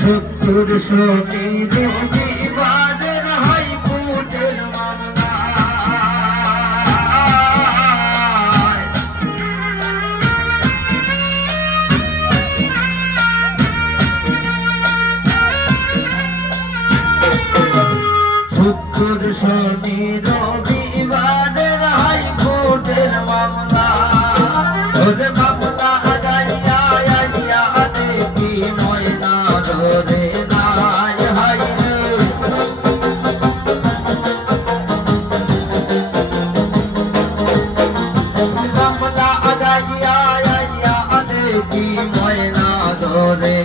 সত্তর সতীর বিবাদের হাইকোর্টের মামলা সত্তর সতীর বিবাদের হাইকোর্টের মামলা মামলা আদাইয়া আইয়া দেখি ময়না ধরে নাই হাই মামলা আদাইয়া আইয়া দেখি ময়না ধরে